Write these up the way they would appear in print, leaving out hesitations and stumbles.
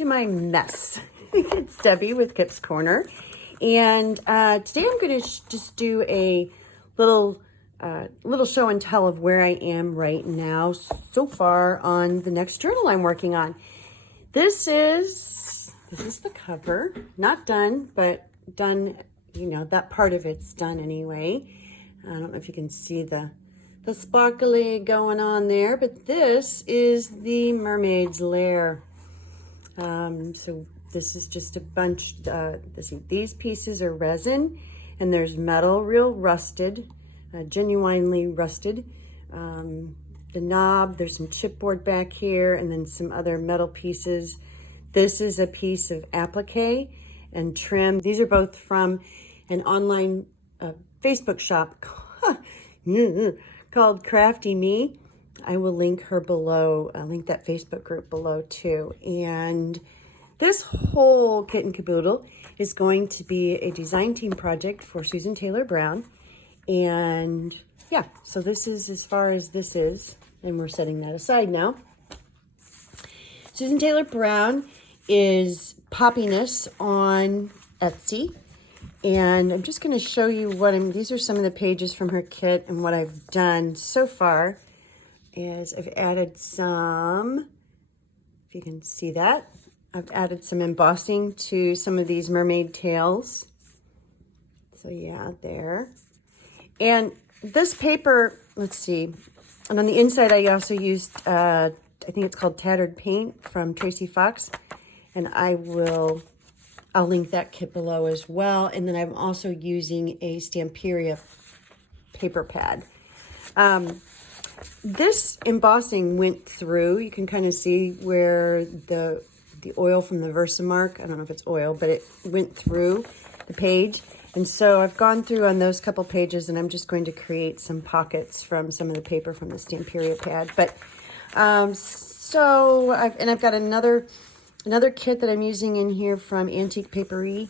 to my mess. It's Debbie with Kip's Corner, and today I'm going to just do a little show and tell of where I am right now so far on the next journal I'm working on. This is the cover, not done, but done. You know, that part of it's done anyway. I don't know if you can see the sparkly going on there, but this is the Mermaid's Lair. So this is just a bunch, these pieces are resin, and there's metal, real rusted, genuinely rusted. The knob, there's some chipboard back here, and then some other metal pieces. This is a piece of applique and trim. These are both from an online Facebook shop called Crafty Me. I will link her below. I'll link that Facebook group below too. And this whole kit and caboodle is going to be a design team project for Susan Taylor Brown. And yeah, so this is as far as this is, and we're setting that aside now. Susan Taylor Brown is Poppiness on Etsy. And I'm just going to show you these are some of the pages from her kit, and what I've done so far is I've added some, if you can see that, I've added some embossing to some of these mermaid tails. So yeah, there. And this paper, let's see, and on the inside I also used, I think it's called Tattered Paint from Tracy Fox, and I'll link that kit below as well. And then I'm also using a AntiquePaperie paper pad. This embossing went through. You can kind of see where the oil from the Versamark, I don't know if it's oil, but it went through the page. And so I've gone through on those couple pages, and I'm just going to create some pockets from some of the paper from the AntiquePaperie pad. But I've got another kit that I'm using in here from AntiquePaperie.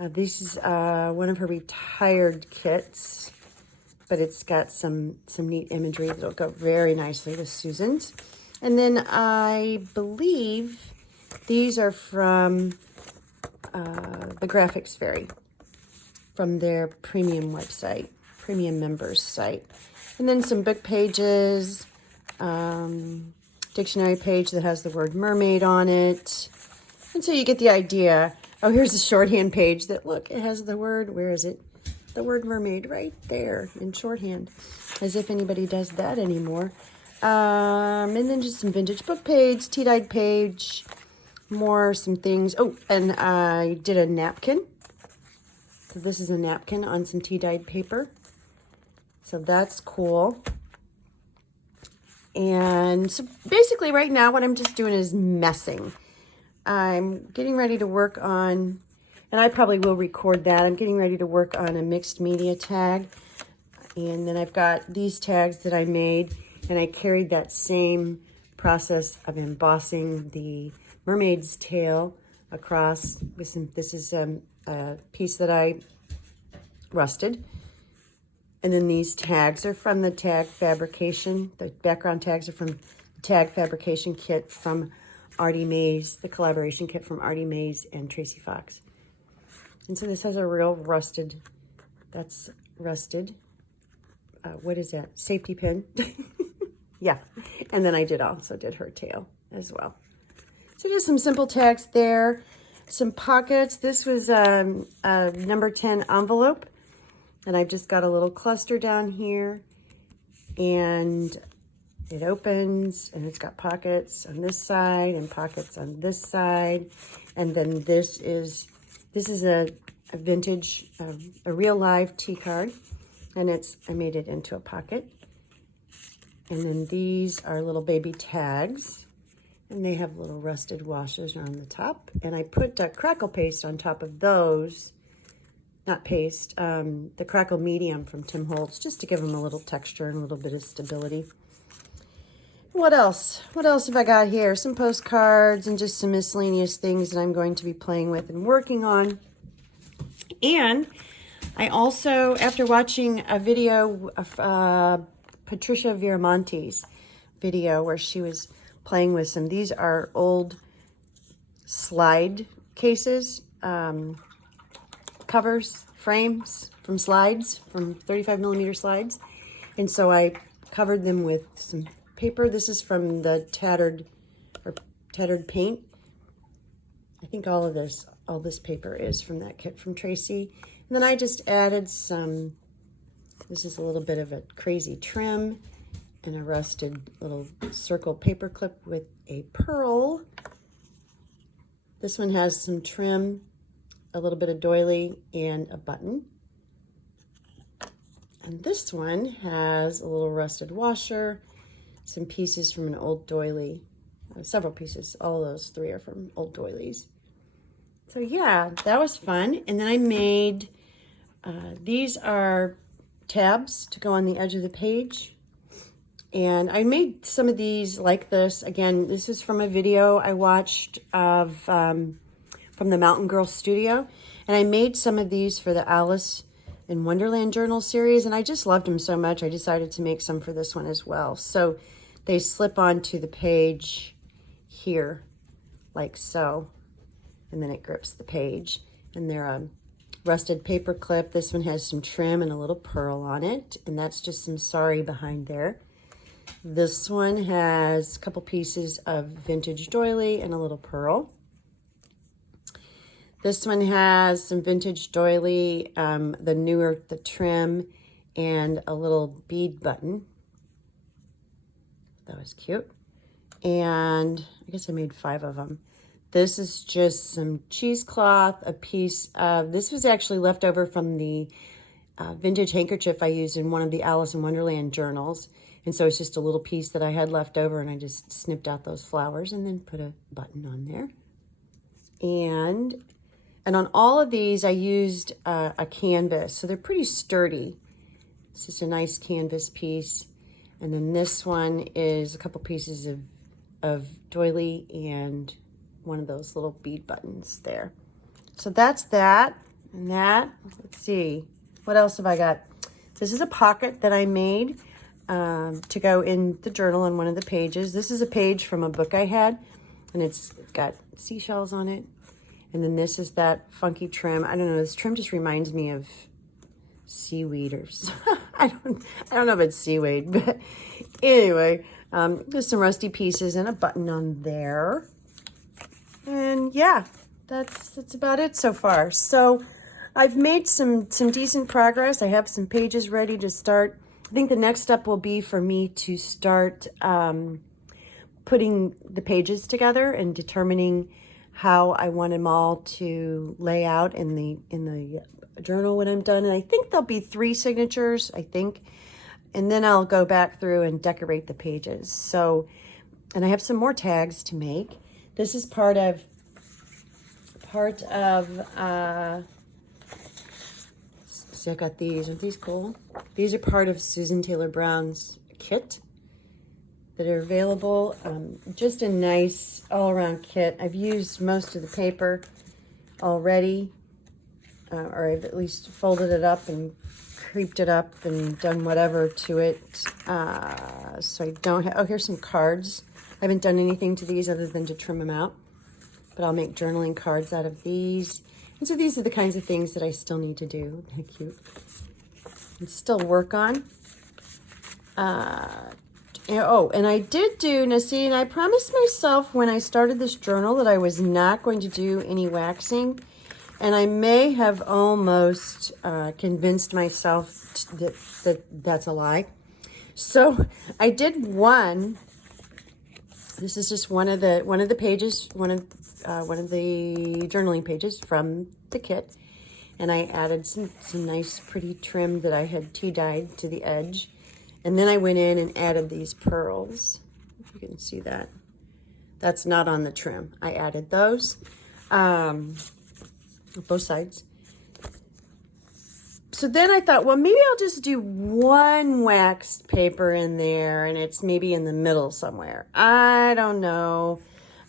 This is one of her retired kits, but it's got some neat imagery that'll go very nicely with Susan's. And then I believe these are from the Graphics Fairy, from their premium website, premium members site. And then some book pages, dictionary page that has the word mermaid on it. And so you get the idea. Oh, here's a shorthand page that, look, it has the word, where is it? The word mermaid right there in shorthand, as if anybody does that anymore. And then just some vintage book page, tea-dyed page, some things. Oh, and I did a napkin. So this is a napkin on some tea-dyed paper. So that's cool. And so basically right now what I'm just doing is messing. I'm getting ready to work on, and I probably will record that, I'm getting ready to work on a mixed media tag. And then I've got these tags that I made, and I carried that same process of embossing the mermaid's tail across with some, this is a piece that I rusted. And then these tags are from the tag fabrication. The background tags are from the tag fabrication kit from Artie Mays, the collaboration kit from Artie Mays and Tracy Fox. And so this has a real rusted, that's rusted. What is that? Safety pin. Yeah. And then I also did her tail as well. So just some simple tags there. Some pockets. This was a number 10 envelope. And I've just got a little cluster down here, and it opens, and it's got pockets on this side and pockets on this side. And then this is a vintage, a real live tea card, and I made it into a pocket. And then these are little baby tags, and they have little rusted washes on the top. And I put crackle paste on top of those. Not paste, the crackle medium from Tim Holtz, just to give them a little texture and a little bit of stability. What else? What else have I got here? Some postcards and just some miscellaneous things that I'm going to be playing with and working on. And I also, after watching a video of Patricia Viramonte's video where she was playing with these are old slide cases, covers, frames from slides, from 35mm slides. And so I covered them with some paper. This is from the tattered paint. I think all this paper is from that kit from Tracy. And then I just added some, this is a little bit of a crazy trim and a rusted little circle paper clip with a pearl. This one has some trim, a little bit of doily, and a button. And this one has a little rusted washer, some pieces from an old doily, several pieces. All of those three are from old doilies. So yeah, that was fun. And then I made, these are tabs to go on the edge of the page. And I made some of these like this. Again, this is from a video I watched of from the Mountain Girl Studio. And I made some of these for the Alice in Wonderland journal series, and I just loved them so much I decided to make some for this one as well. So they slip onto the page here like so, and then it grips the page. And they're a rusted paper clip. This one has some trim and a little pearl on it, and that's just some sari behind there. This one has a couple pieces of vintage doily and a little pearl. This one has some vintage doily, the trim, and a little bead button. That was cute. And I guess I made 5 of them. This is just some cheesecloth, a piece of, this was actually left over from the vintage handkerchief I used in one of the Alice in Wonderland journals. And so it's just a little piece that I had left over, and I just snipped out those flowers and then put a button on there. And on all of these, I used a canvas, so they're pretty sturdy. This is a nice canvas piece. And then this one is a couple pieces of doily and one of those little bead buttons there. So that's that and that. Let's see, what else have I got? This is a pocket that I made to go in the journal on one of the pages. This is a page from a book I had, and it's got seashells on it. And then this is that funky trim. I don't know, this trim just reminds me of seaweed or I don't know if it's seaweed, but anyway, there's some rusty pieces and a button on there. And yeah, that's about it so far. So I've made some decent progress. I have some pages ready to start. I think the next step will be for me to start putting the pages together and determining how I want them all to lay out in the journal when I'm done. And I think there'll be 3 signatures, I think. And then I'll go back through and decorate the pages. So, and I have some more tags to make. This is part of see, I got these. Aren't these cool? These are part of Susan Taylor Brown's kit that are available. Just a nice all-around kit. I've used most of the paper already, or I've at least folded it up and creeped it up and done whatever to it. So I don't have, oh, here's some cards. I haven't done anything to these other than to trim them out, but I'll make journaling cards out of these. And so these are the kinds of things that I still need to do. They're cute. And still work on. Oh, and I did do, now see, and I promised myself when I started this journal that I was not going to do any waxing. And I may have almost convinced myself that that's a lie. So I did one. This is just one of the pages, one of the journaling pages from the kit, and I added some nice pretty trim that I had tea dyed to the edge, and then I went in and added these pearls. If you can see that, that's not on the trim. I added those, both sides. So then I thought, well, maybe I'll just do one waxed paper in there, and it's maybe in the middle somewhere. I don't know.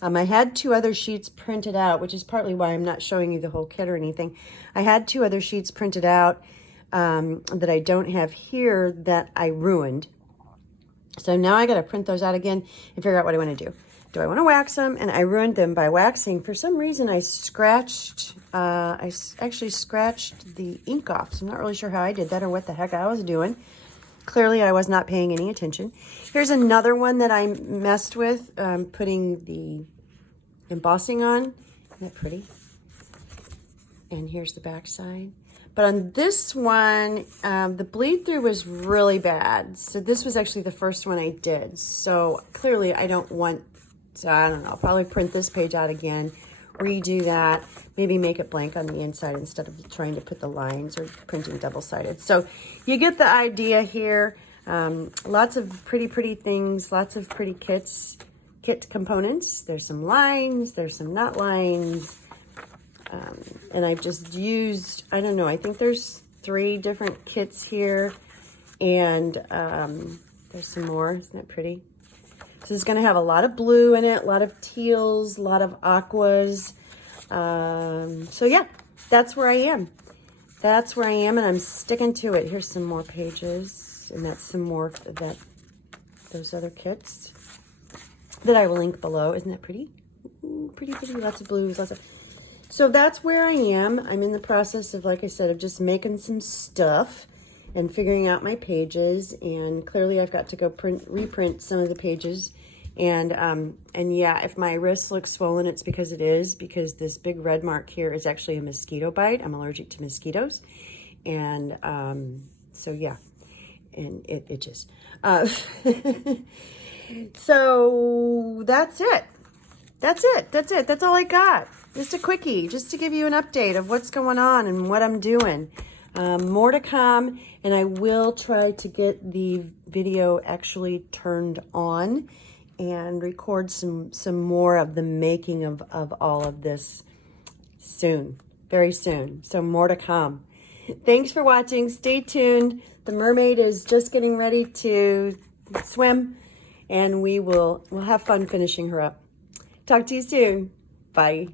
I had 2 other sheets printed out, which is partly why I'm not showing you the whole kit or anything. I had 2 other sheets printed out that I don't have here that I ruined. So now I got to print those out again and figure out what I want to do. do I want to wax them? And I ruined them by waxing. For some reason, I actually scratched the ink off. So I'm not really sure how I did that or what the heck I was doing. Clearly, I was not paying any attention. Here's another one that I messed with, putting the embossing on. Isn't that pretty? And here's the back side. But on this one, the bleed through was really bad. So this was actually the first one I did. So clearly I don't want, so I don't know, I'll probably print this page out again, redo that, maybe make it blank on the inside instead of trying to put the lines or printing double-sided. So you get the idea here. Lots of pretty things, lots of pretty kit components. There's some lines, there's some knot lines. And I've just used, I don't know, I think there's 3 different kits here. And there's some more, isn't that pretty? So it's gonna have a lot of blue in it, a lot of teals, a lot of aquas. So yeah, that's where I am. That's where I am, and I'm sticking to it. Here's some more pages, and that's some more of that, those other kits that I will link below. Isn't that pretty? Ooh, pretty, lots of blues, lots of... So that's where I am. I'm in the process of, like I said, of just making some stuff and figuring out my pages. And clearly I've got to go reprint some of the pages. And yeah, if my wrist looks swollen, it's because it is, because this big red mark here is actually a mosquito bite. I'm allergic to mosquitoes. And so yeah, and it itches. So that's it. That's it. That's all I got. Just a quickie, just to give you an update of what's going on and what I'm doing. More to come, and I will try to get the video actually turned on and record some more of the making of all of this soon, very soon. So more to come. Thanks for watching. Stay tuned. The mermaid is just getting ready to swim, and we'll have fun finishing her up. Talk to you soon. Bye.